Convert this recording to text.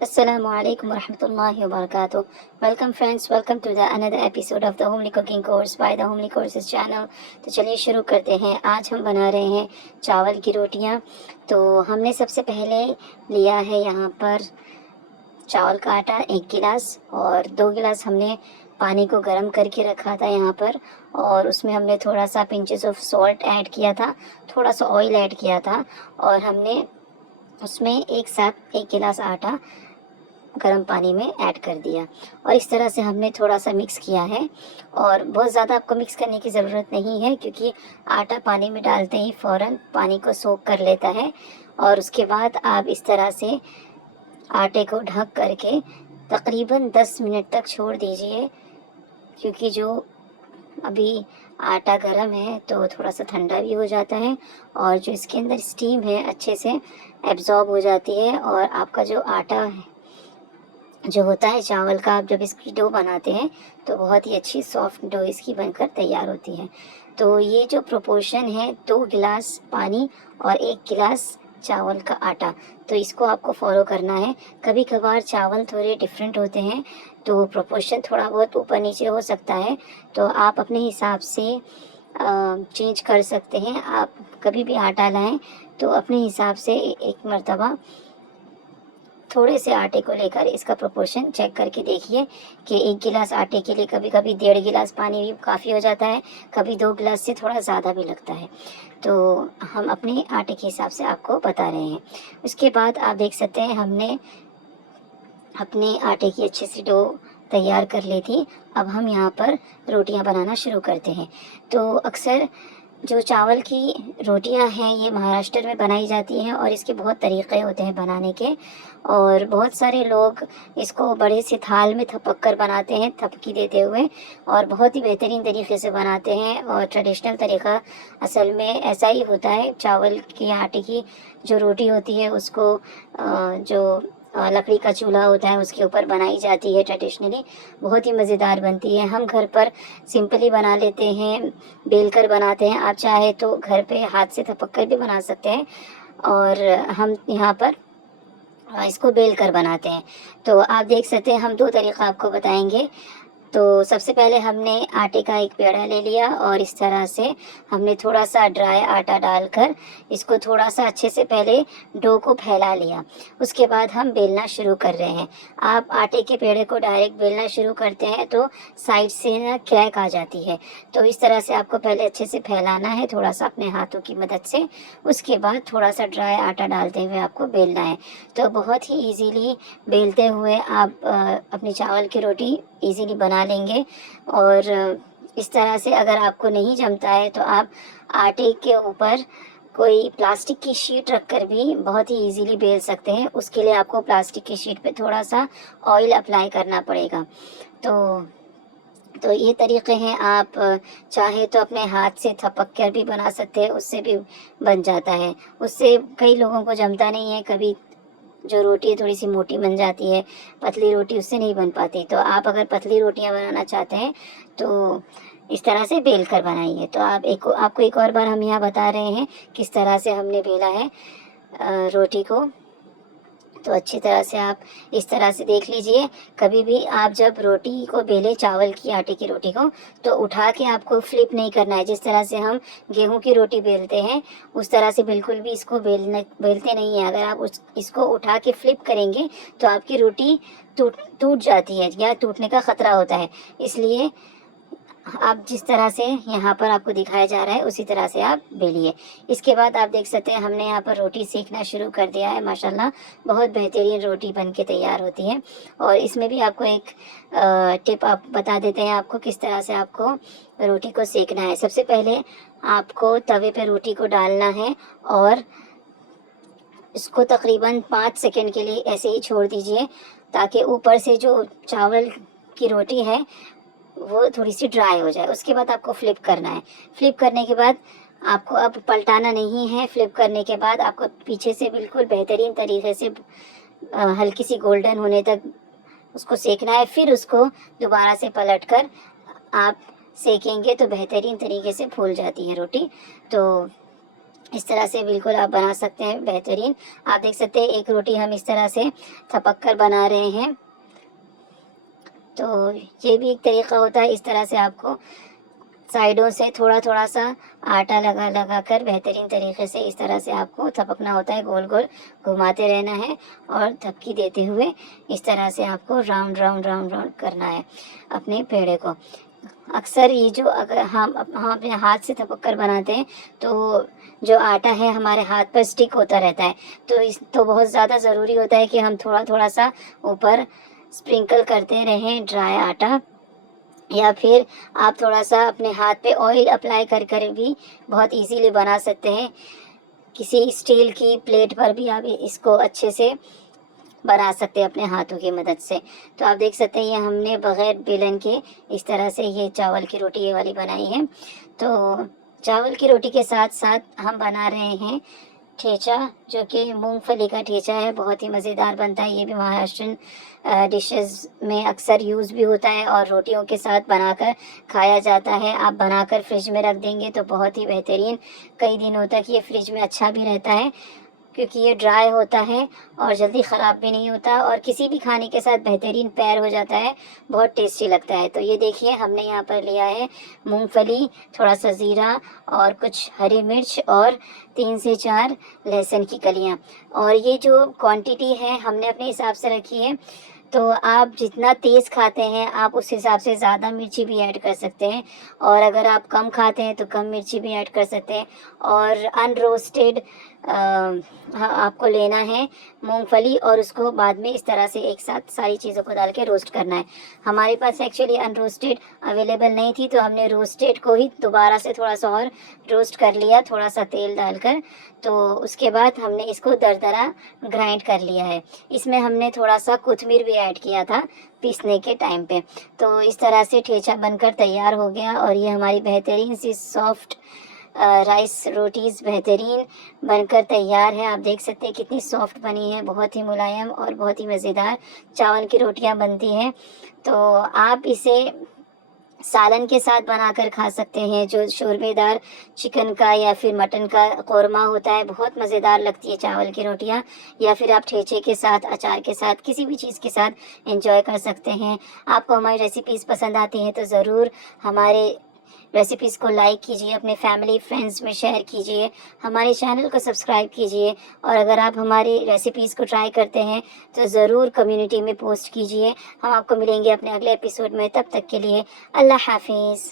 Assalamualaikum warahmatullahi wabarakatuh. Welcome friends, welcome to the another episode of the homely cooking course by the homely courses channel। तो चलिए शुरू करते हैं। आज हम बना रहे हैं चावल की रोटियां। तो हमने सबसे पहले लिया है यहाँ पर चावल का आटा 1 गिलास, और 2 गिलास हमने पानी को गर्म करके रखा था यहाँ पर, और उसमें हमने थोड़ा सा पिंचेस ऑफ सॉल्ट ऐड किया था, थोड़ा सा ऑयल ऐड किया था, और हमने उसमें एक साथ 1 गिलास आटा गर्म पानी में ऐड कर दिया। और इस तरह से हमने थोड़ा सा मिक्स किया है, और बहुत ज़्यादा आपको मिक्स करने की ज़रूरत नहीं है, क्योंकि आटा पानी में डालते ही फ़ौरन पानी को सोख कर लेता है। और उसके बाद आप इस तरह से आटे को ढक करके तकरीबन 10 मिनट तक छोड़ दीजिए, क्योंकि जो अभी आटा गर्म है तो थोड़ा सा ठंडा भी हो जाता है, और जो इसके अंदर स्टीम है अच्छे से एब्जॉर्ब हो जाती है, और आपका जो आटा है जो होता है चावल का, आप जब इसकी डो बनाते हैं तो बहुत ही अच्छी सॉफ्ट डो इसकी बनकर तैयार होती है। तो ये जो प्रोपोर्शन है 2 गिलास पानी और 1 गिलास चावल का आटा, तो इसको आपको फॉलो करना है। कभी कभार चावल थोड़े डिफरेंट होते हैं तो प्रोपोर्शन थोड़ा बहुत ऊपर नीचे हो सकता है, तो आप अपने हिसाब से चेंज कर सकते हैं। आप कभी भी आटा लाएं तो अपने हिसाब से एक मर्तबा थोड़े से आटे को लेकर इसका प्रोपोर्शन चेक करके देखिए कि 1 गिलास आटे के लिए कभी कभी 1.5 गिलास पानी भी काफ़ी हो जाता है, कभी 2 गिलास से थोड़ा ज़्यादा भी लगता है। तो हम अपने आटे के हिसाब से आपको बता रहे हैं। उसके बाद आप देख सकते हैं हमने अपने आटे की अच्छे से डो तैयार कर ली थी। अब हम यहाँ पर रोटियाँ बनाना शुरू करते हैं। तो अक्सर जो चावल की रोटियां हैं ये महाराष्ट्र में बनाई जाती हैं, और इसके बहुत तरीक़े होते हैं बनाने के, और बहुत सारे लोग इसको बड़े से थाल में थपक कर बनाते हैं, थपकी देते हुए, और बहुत ही बेहतरीन तरीके से बनाते हैं। और ट्रेडिशनल तरीक़ा असल में ऐसा ही होता है। चावल के आटे की जो रोटी होती है उसको जो लकड़ी का चूल्हा होता है उसके ऊपर बनाई जाती है ट्रेडिशनली, बहुत ही मज़ेदार बनती है। हम घर पर सिंपली बना लेते हैं, बेल कर बनाते हैं। आप चाहे तो घर पे हाथ से थपक कर भी बना सकते हैं, और हम यहाँ पर इसको बेल कर बनाते हैं। तो आप देख सकते हैं हम 2 तरीक़ा आपको बताएंगे। तो सबसे पहले हमने आटे का एक पेड़ा ले लिया, और इस तरह से हमने थोड़ा सा ड्राई आटा डालकर इसको थोड़ा सा अच्छे से पहले डो को फैला लिया। उसके बाद हम बेलना शुरू कर रहे हैं। आप आटे के पेड़े को डायरेक्ट बेलना शुरू करते हैं तो साइड से ना क्रैक आ जाती है, तो इस तरह से आपको पहले अच्छे से फैलाना है थोड़ा सा अपने हाथों की मदद से। उसके बाद थोड़ा सा ड्राई आटा डालते हुए आपको बेलना है। तो बहुत ही ईजीली बेलते हुए आप अपनी चावल की रोटी इजीली बना लेंगे। और इस तरह से अगर आपको नहीं जमता है तो आप आटे के ऊपर कोई प्लास्टिक की शीट रखकर भी बहुत ही इजीली बेल सकते हैं। उसके लिए आपको प्लास्टिक की शीट पे थोड़ा सा ऑयल अप्लाई करना पड़ेगा। तो ये तरीक़े हैं। आप चाहे तो अपने हाथ से थपक कर भी बना सकते हैं, उससे भी बन जाता है। उससे कई लोगों को जमता नहीं है, कभी जो रोटी है थोड़ी सी मोटी बन जाती है, पतली रोटी उससे नहीं बन पाती। तो आप अगर पतली रोटियां बनाना चाहते हैं तो इस तरह से बेल कर बनाइए। तो आपको एक और बार हम यहाँ बता रहे हैं किस तरह से हमने बेला है रोटी को। तो अच्छी तरह से आप इस तरह से देख लीजिए। कभी भी आप जब रोटी को बेले, चावल की आटे की रोटी को, तो उठा के आपको फ्लिप नहीं करना है। जिस तरह से हम गेहूं की रोटी बेलते हैं उस तरह से बिल्कुल भी इसको बेलते नहीं है। अगर आप इसको उठा के फ्लिप करेंगे तो आपकी रोटी टूट जाती है या टूटने का ख़तरा होता है। इसलिए आप जिस तरह से यहाँ पर आपको दिखाया जा रहा है उसी तरह से आप बेलिए। इसके बाद आप देख सकते हैं हमने यहाँ पर रोटी सेकना शुरू कर दिया है। माशाल्लाह बहुत बेहतरीन रोटी बन के तैयार होती है। और इसमें भी आपको एक टिप आप बता देते हैं आपको किस तरह से आपको रोटी को सेकना है। सबसे पहले आपको तवे पे रोटी को डालना है, और इसको तकरीबन 5 सेकंड के लिए ऐसे ही छोड़ दीजिए, ताकि ऊपर से जो चावल की रोटी है वो थोड़ी सी ड्राई हो जाए। उसके बाद आपको फ्लिप करना है। फ्लिप करने के बाद आपको अब पलटाना नहीं है। फ्लिप करने के बाद आपको पीछे से बिल्कुल बेहतरीन तरीके से हल्की सी गोल्डन होने तक उसको सेकना है। फिर उसको दोबारा से पलटकर आप सेकेंगे तो बेहतरीन तरीके से फूल जाती है रोटी। तो इस तरह से बिल्कुल आप बना सकते हैं बेहतरीन। आप देख सकते हैं एक रोटी हम इस तरह से थपक कर बना रहे हैं। तो ये भी एक तरीक़ा होता है, इस तरह से आपको साइडों से थोड़ा थोड़ा सा आटा लगा लगा कर बेहतरीन तरीके से इस तरह से आपको थपकना होता है, गोल गोल घुमाते रहना है और थपकी देते हुए इस तरह से आपको राउंड राउंड राउंड राउंड करना है अपने पेड़े को। अक्सर ये जो अगर हम अपने हाथ से थपक कर बनाते हैं तो जो आटा है हमारे हाथ पर स्टिक होता रहता है, तो बहुत ज़्यादा ज़रूरी होता है कि हम थोड़ा थोड़ा सा ऊपर स्प्रिंकल करते रहें ड्राई आटा, या फिर आप थोड़ा सा अपने हाथ पे ऑयल अप्लाई कर कर भी बहुत इजीली बना सकते हैं। किसी स्टील की प्लेट पर भी आप इसको अच्छे से बना सकते हैं अपने हाथों की मदद से। तो आप देख सकते हैं ये हमने बग़ैर बेलन के इस तरह से ये चावल की रोटी ये वाली बनाई है। तो चावल की रोटी के साथ साथ हम बना रहे हैं ठेचा, जो कि मूंगफली का ठेचा है, बहुत ही मज़ेदार बनता है। ये भी महाराष्ट्रियन डिशेस में अक्सर यूज़ भी होता है और रोटियों के साथ बनाकर खाया जाता है। आप बनाकर फ्रिज में रख देंगे तो बहुत ही बेहतरीन कई दिनों तक ये फ्रिज में अच्छा भी रहता है, क्योंकि ये ड्राई होता है और जल्दी ख़राब भी नहीं होता और किसी भी खाने के साथ बेहतरीन पैर हो जाता है, बहुत टेस्टी लगता है। तो ये देखिए हमने यहाँ पर लिया है मूंगफली, थोड़ा सा ज़ीरा और कुछ हरी मिर्च और 3 से 4 लहसुन की कलियाँ, और ये जो क्वांटिटी है हमने अपने हिसाब से रखी है। तो आप जितना तेज़ खाते हैं आप उस हिसाब से ज़्यादा मिर्ची भी ऐड कर सकते हैं, और अगर आप कम खाते हैं तो कम मिर्ची भी ऐड कर सकते हैं। और अनरोस्टेड हाँ, आपको लेना है मूंगफली और उसको बाद में इस तरह से एक साथ सारी चीज़ों को डाल के रोस्ट करना है। हमारे पास एक्चुअली अनरोस्टेड अवेलेबल नहीं थी, तो हमने रोस्टेड को ही दोबारा से थोड़ा सा और रोस्ट कर लिया, थोड़ा सा तेल डालकर। तो उसके बाद हमने इसको दरदरा ग्राइंड कर लिया है। इसमें हमने थोड़ा सा कोथिमीर भी ऐड किया था पीसने के टाइम पे। तो इस तरह से ठेचा बनकर तैयार हो गया और ये हमारी बेहतरीन सी सॉफ्ट राइस रोटीज़ बेहतरीन बनकर तैयार है। आप देख सकते हैं कितनी सॉफ्ट बनी है, बहुत ही मुलायम और बहुत ही मज़ेदार चावल की रोटियां बनती हैं। तो आप इसे सालन के साथ बनाकर खा सकते हैं, जो शोरबेदार चिकन का या फिर मटन का कौरमा होता है, बहुत मज़ेदार लगती है चावल की रोटियां। या फिर आप ठेचे के साथ, अचार के साथ, किसी भी चीज़ के साथ एंजॉय कर सकते हैं। आपको हमारी रेसिपीज़ पसंद आती हैं तो ज़रूर हमारे रेसिपीज़ को लाइक कीजिए, अपने फैमिली फ्रेंड्स में शेयर कीजिए, हमारे चैनल को सब्सक्राइब कीजिए, और अगर आप हमारी रेसिपीज़ को ट्राई करते हैं तो ज़रूर कम्युनिटी में पोस्ट कीजिए। हम आपको मिलेंगे अपने अगले एपिसोड में, तब तक के लिए अल्लाह हाफिज़।